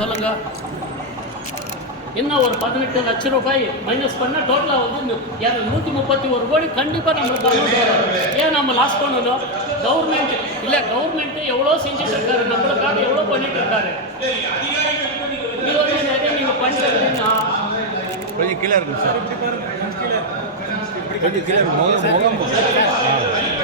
சொல்லுங்க. இன்னும் ஒரு பதினெட்டு லட்சம் ரூபாய் மைனஸ் பண்ண டோட்டலாக வந்து யாரு நூற்றி முப்பத்தி ஒரு கோடி கண்டிப்பாக நம்மளுக்கு ஏன் நம்ம லாஸ் பண்ணணும்? கவர்மெண்ட் இல்லை கவர்மெண்ட்டு எவ்வளோ செஞ்சுட்டு இருக்காரு? நம்மளுக்காக எவ்வளோ பண்ணிட்டு இருக்காரு? இது நீங்கள் பண்ணுறீங்கன்னா கொஞ்சம் கீழே இருக்கும் சார். கொஞ்சம் கீழே இருக்கும் முகம் முகம்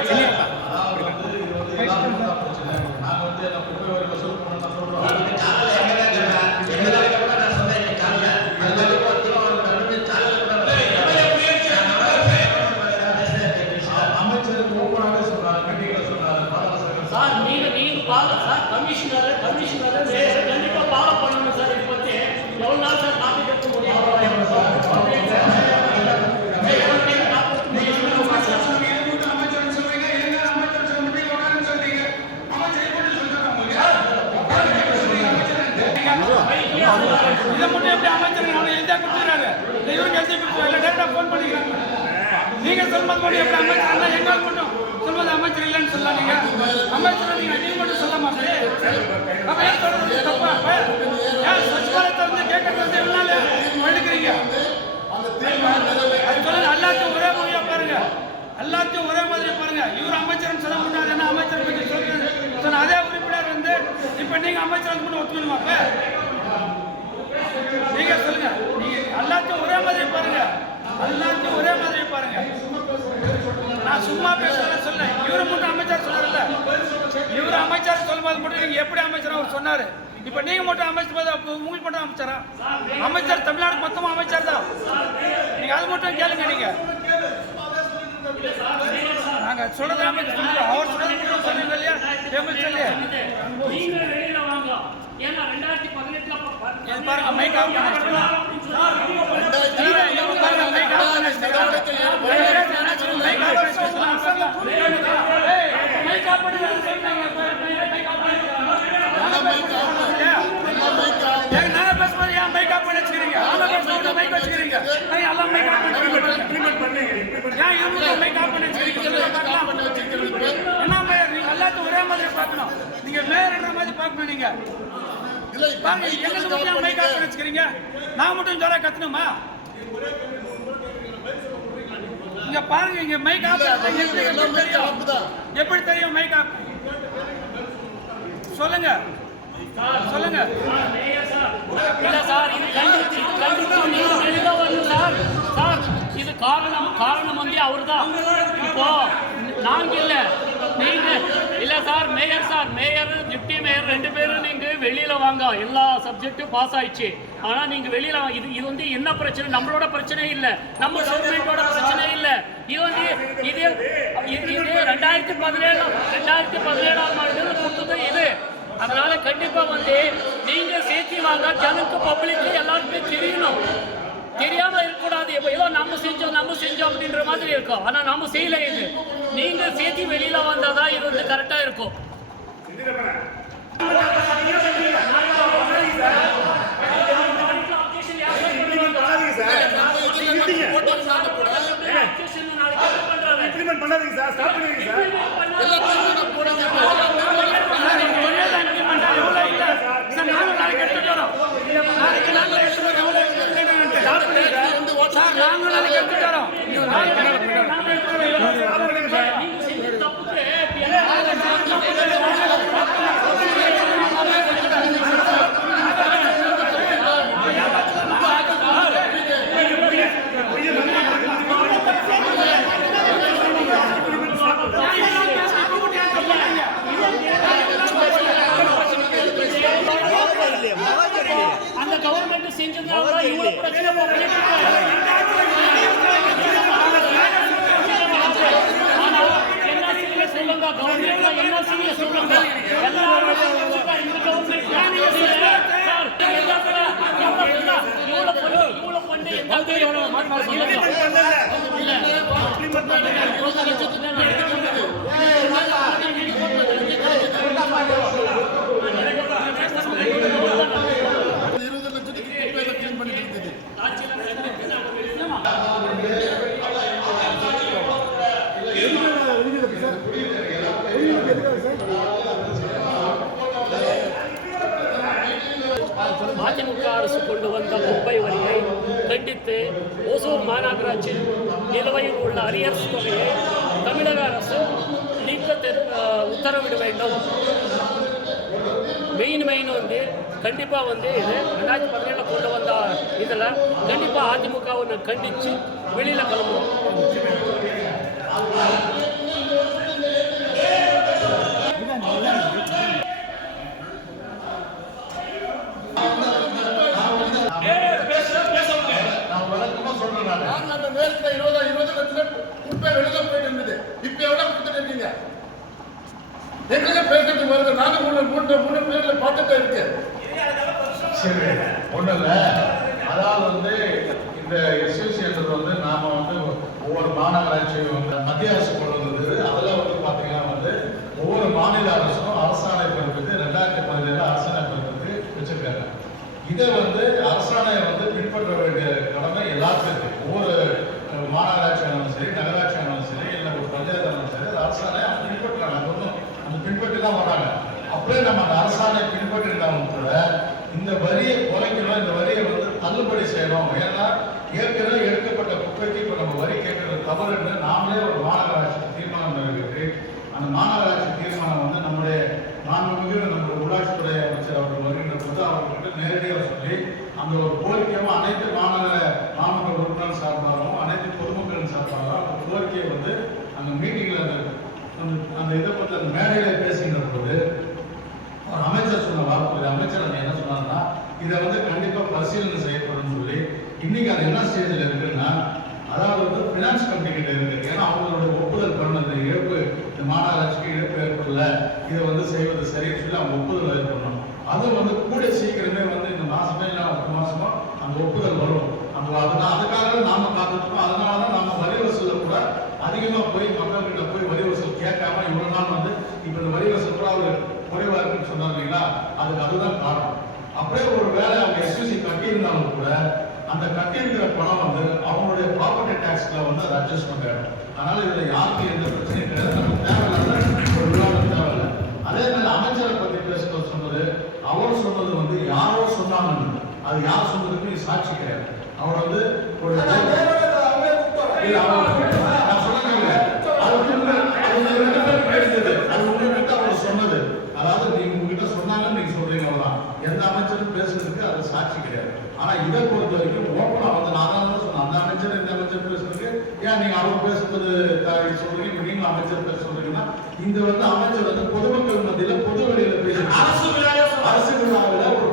சார் நீங்க நீங்க பாருங்க சார். கமிஷனர் கமிஷனர் கண்டிப்பா ஃபாலோ பண்ணணும் சார் இதை பத்தி எவ்வளவு நாள் சார் காப்பி கட்ட முடியும் இதை மட்டும் எப்படி அமைச்சர் அவனை எழுதியா கொடுத்துறாரு இவருக்கு எழுதி கொடுத்துருவாங்க டேரக்டா ஃபோன் பண்ணிக்கிறாங்க நீங்க சொல்வது மட்டும் எப்படி அமைச்சர்? எங்கால் மட்டும் சொல்வது அமைச்சர் இல்லைன்னு சொல்லலாம் அமைச்சர் நீங்க நீங்க மட்டும் சொல்ல மாட்டேன் அப்ப ஏன் சொல்றது தப்பா? ஏன் ஸ்வச் பாரத் வந்து கேட்கறது வந்து எவ்வளவு எடுக்கிறீங்க? அது சொல்லுங்க எல்லாத்தையும் ஒரே மாதிரியா பாருங்க. எல்லாத்தையும் ஒரே மாதிரி பாருங்க. இவர் அமைச்சர்னு சொல்ல முடியாது. என்ன அமைச்சர் பத்தி சொல்றது சொன்ன அதே உறுப்பினர் வந்து இப்ப நீங்க அமைச்சர் வந்து மட்டும் ஒத்துக்கணுமா அப்ப நீங்க சொல்லுங்க நீங்க எல்லாத்தையும் ஒரே மாதிரி பாருங்க எல்லாத்தையும் ஒரே மாதிரி பாருங்க நான் சும்மா பேசுறத சொல்ல இவரு மட்டும் அமைச்சர் சொன்னார்ல இவர் அமைச்சர் மட்டும் நீங்க எப்படி அமைச்சர் அவர் சொன்னாரு. இப்ப நீங்க மட்டும் அமைச்சர் போது அப்ப உங்களுக்கு மட்டும் அமைச்சரா? அமைச்சர் தமிழ்நாடு மொத்தமா அமைச்சர் தான். நீங்க அது மட்டும் கேளுங்க நீங்க. நாங்க சொல்றது அமைச்சர் சொல்லுங்க அவர் மட்டும் சொல்லுங்க இல்லையா? டேபிள் சொல்லி பாருங்க மைக் ஆஃப் பாருங்க மைக் ஆஃப் மைக் ஆஃப் ஏய், மைக் ஆஃப் பண்ணி சொன்னாங்க மைக் ஆஃப் பண்ணி ஏன் நான் பேசும்போது ஏன் மைக் ஆஃப் பண்ணி வச்சுக்கிறீங்க அவங்க பேசும்போது மைக் வச்சுக்கிறீங்க. ஏன் எல்லாம் மைக் ஆஃப் பண்ணி ஏன் இவங்க மைக் ஆஃப் பண்ணி வச்சுக்கிறீங்க? என்ன மேயர் நீங்க எல்லாத்தையும் ஒரே மாதிரி பார்க்கணும். நீங்க மேயர்ன்ற மாதிரி பார்க்கணும் நீங்க. பாருங்க எங்களுக்கு மட்டும் மைக் ஆஃப் பண்ணி வச்சுக்கிறீங்க? நான் மட்டும் ஜோரா கத்தணுமா? இங்க பாருங்க இங்க மைக் ஆஃப் எப்படி தெரியும்? மைக் ஆஃப் சொல்லுங்க. சொல்லுங்க. காரணம் வந்து அவர்தான். இப்போ நாங்கள் இல்லை நீங்கள் இல்லை sir mayor sir mayor deputy mayor ரெண்டு பேரும் நீங்கள் வெளியில வாங்க. எல்லா சப்ஜெக்ட்டும் பாஸ் ஆயிடுச்சு. ஆனா நீங்க வெளியில வாங்க இது இது வந்து என்ன பிரச்சனை? நம்மளோட பிரச்சனை இல்லை. நம்ம கவர்மெண்டோட பிரச்சனை இல்லை. இது வந்து இது இது இது ரெண்டாயிரத்தி பதினேழு ரெண்டாயிரத்தி பதினேழாம் ஆண்டு கொடுத்தது இது. அதனால கண்டிப்பா வந்து நீங்கள் சேர்த்தி வாங்க. ஜனக்கு பப்ளிக் தெரியாம இருக்கக்கூடாது. ஏதோ நம்ம செஞ்சோம் நம்ம செஞ்சோம் அப்படின்ற மாதிரி இருக்கும். ஆனா நம்ம செய்யல இது. நீங்க சேர்த்தி வெளியில வந்தாதான் இது வந்து கரெக்டா இருக்கும். பண்ணாதீங்க சார் ஸ்டாப் பண்ணுங்க சார் Amen. சொல்லுங்க. மாநகராட்சி நிலுவையில் உள்ள அரியர்ஸ் தொகையை தமிழக அரசு நீக்க தெரு- அஹ், உத்தரவிட வேண்டும் மெயின் மெயின் வந்து கண்டிப்பாக வந்து இது ரெண்டாயிரத்தி பதினேழில் கொண்டு வந்த இதில் கண்டிப்பாக அதிமுகவை கண்டித்து வெளியில் கிளம்புவோம் எங்க பேசிட்டு வருது. நாலு மூணு மூன்று மூணு பேர்ல பார்த்துட்டு இருக்கு சரி ஒண்ணு இல்ல அதாவது வந்து இந்த எஸ்எஸ்சின்றது வந்து நாம வந்து ஒவ்வொரு மாநகராட்சியும் வந்து மத்திய அரசு கொண்டு வந்தது. அதுல வந்து வந்து ஒவ்வொரு மாநில அரசும் அரசாணை பிறப்பித்து ரெண்டாயிரத்தி பதினேழு அரசாணை பிறப்பித்து வச்சிருக்காங்க இதை வந்து அரசாணையை வந்து பின்பற்ற வேண்டிய கடமை எல்லாத்துக்கும் இருக்கு ஒவ்வொரு அஹ், மாநகராட்சி ஆனாலும் சரி நகராட்சி ஆனாலும் சரி இல்லை ஒரு பஞ்சாயத்து ஆனாலும் சரி அந்த அரசாணை அவங்க பின்பற்றாங்க அது ஒன்றும் அந்த பின்பற்றி தான் வராங்க அப்படியே நம்ம அந்த அரசாணை பின்பற்றிருந்தாலும் கூட இந்த வரியை குறைக்கணும் இந்த வரியை வந்து தள்ளுபடி செய்யணும். ஏன்னா ஏற்கனவே எடுக்கப்பட்ட குப்பைக்கு இப்போ நம்ம வரி கேட்கறது தவறுன்னு நாமளே ஒரு மாநகராட்சி தீர்மானம் நிறைவேற்றி அந்த மாநகராட்சி தீர்மானம் வந்து நம்முடைய மாண்புமிகு நம்ம உள்ளாட்சித்துறை அமைச்சர் அவர்கள் வருகின்ற போது அவர்கிட்ட நேரடியாக சொல்லி அந்த ஒரு கோரிக்கையும் அனைத்து மாநகர மாநகர உறுப்பினர் சார்பாகவும் அனைத்து பொதுமக்களின் சார்பாகவும் அந்த கோரிக்கையை வந்து அந்த மீட்டிங்கில் அந்த அந்த- அந்த இதை பற்றி அந்த மேடையில் பேசுகின்ற போது ஒரு அமைச்சர் சொன்ன வார்த்தை அமைச்சர் அந்த என்ன சொன்னார்னா இதை வந்து கண்டிப்பா பரிசீலனை செய்யப்படும் சொல்லி இன்னைக்கு அது என்ன ஸ்டேஜில் இருக்குன்னா அதாவது வந்து பினான்ஸ் கமிட்டி கிட்ட இருக்கு ஏன்னா அவங்களோட ஒப்புதல் பண்ண அந்த இழப்பு இந்த மாநகராட்சிக்கு இழப்பு ஏற்படல இதை வந்து செய்வது சரின்னு சொல்லி அவங்க ஒப்புதல் ஏற்படணும் அது வந்து கூட சீக்கிரமே வந்து இந்த மாசமே இல்லை அடுத்த மாசமோ அந்த ஒப்புதல் வரும். நம்ம அதனால அதுக்காக நாம காத்துருக்கோம் அதனால தான் நாம வரி வசூல கூட அதிகமா போய் மக்கள்கிட்ட போய் வரி வசூல் கேட்காம இவ்வளவு நாள் வந்து இப்ப இந்த வரி வசூல் கூட அவர் குறைவா இருக்குன்னு சொன்னார் இல்லைங்களா? அதுக்கு அதுதான் காரணம். அப்படியே ஒரு வேலை அவங்க எஸ்யூசி கட்டியிருந்தாலும் கூட அந்த கட்டியிருக்கிற பணம் வந்து அவங்களுடைய ப்ராப்பர்ட்டி டேக்ஸ்ல வந்து அதை அட்ஜஸ்ட் ஆயிடும் அதனால இதுல யாருக்கும் எந்த பிரச்சனையும் கிடையாது. நமக்கு தேவையில்லாத ஒரு விவாதம் தேவையில்லை. அதே மாதிரி அமைச்சரை பத்தி பேசுறது சொன்னது அவர் சொன்னது வந்து யாரோ சொன்னாங்க அது யார் சொன்னதுக்கு நீ சாட்சி கிடையாது. அவர் வந்து ஒரு சொன்னது. அதாவது நீங்க உங்ககிட்ட சொன்னாங்கன்னு நீங்க சொல்றீங்க அவ்வளவுதான். எந்த அமைச்சரும் பேசுறதுக்கு அது சாட்சி கிடையாது. ஆனா இதை பொறுத்த வரைக்கும் ஓப்பனா வந்து நான் தான் சொன்னேன். அந்த அமைச்சர் இந்த அமைச்சர் பேசுறதுக்கு ஏன் நீங்க அவர் பேசுறது சொல்றீங்க? இப்ப நீங்க அமைச்சர் பேச சொல்றீங்கன்னா இந்த வந்து அமைச்சர் வந்து பொதுமக்கள் மத்தியில பொது வெளியில பேசுறாங்க அரசு அரசு விழாவில் ஒரு